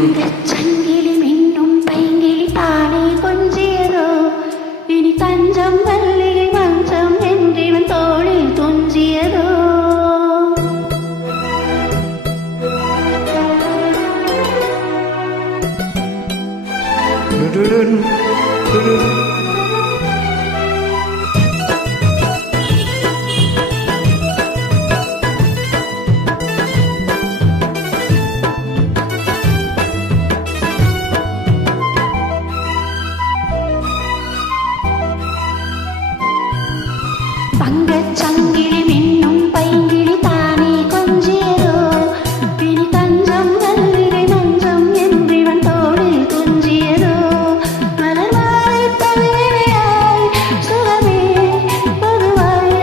சங்கிலி மின்னும் பைங்கிலி தானே கொஞ்சியதோ இனி தஞ்சம் மல்லிகை மஞ்சம் என்றிவன் தோளில் துஞ்சியதோ சங்கிலி மின்னும் பைங்கிலி தானே கொஞ்சியதோ இனி தஞ்சம் மல்லிகை மஞ்சம் என்றிவன் தோளில் துஞ்சியதோ மலர் மாலை பவிழையாய் சுகமே பொதுவாய்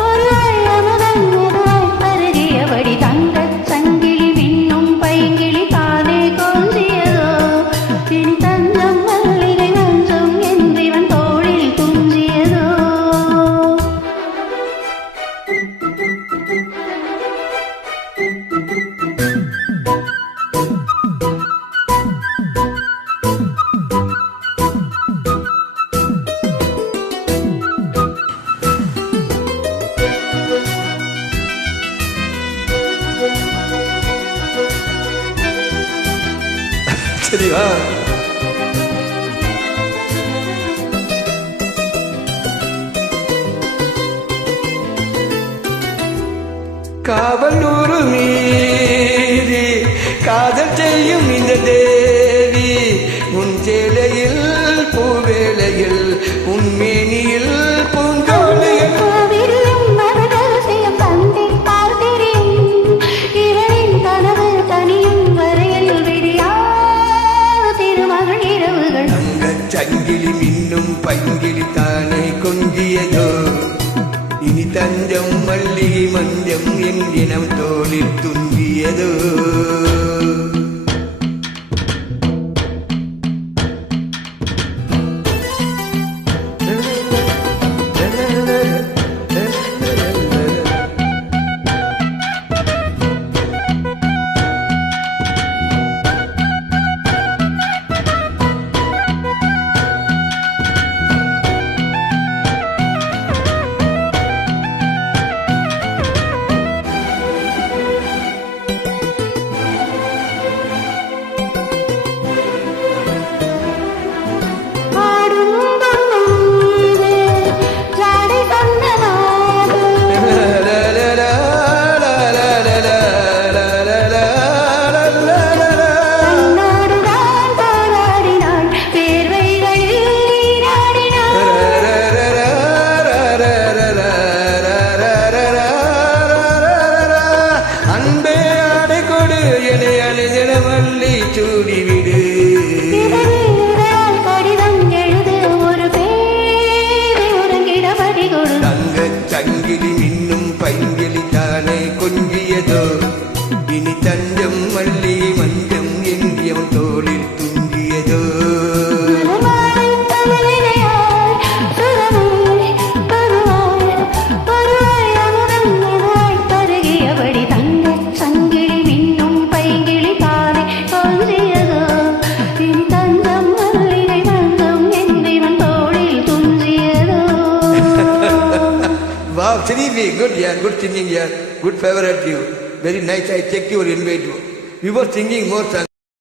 பொருளாய் அமுதன் முதுவாய் பருகியபடி தங்கச் சங்கிலி மின்னும் பைங்கிலி தானே கொஞ்சியதோ இனி தஞ்சம் மல்லிகை மஞ்சம் என்றிவன் தோளில் துஞ்சியதோ சரிவா காவலூர் மீறி காதல் செய்யும் இந்த தேவி உன் சேலையில் பூவேளையில் உன்மேனியில் பூங்கோலையில் சங்கிலி மின்னும் பைங்கிலி தானே கொஞ்சியதோ இனி தஞ்சம் மல்லிகை மஞ்சம் என்கினம் தோளில் துஞ்சியதோ சூடிவிடு கடிதம் எழுது ஒரு பேரை உறங்கிடபடி கொடு தங்கச் சங்கிலி மின்னும் பைங்கிலி தானே கொஞ்சியதோ இனி தஞ்சம் மல்லிகை மஞ்சம் எந்தியம் தோளில் துஞ்சியதோ Wow, Srivi, good, yeah, good singing, yeah, good favorite you. Very nice, I checked your invite. You were singing more songs.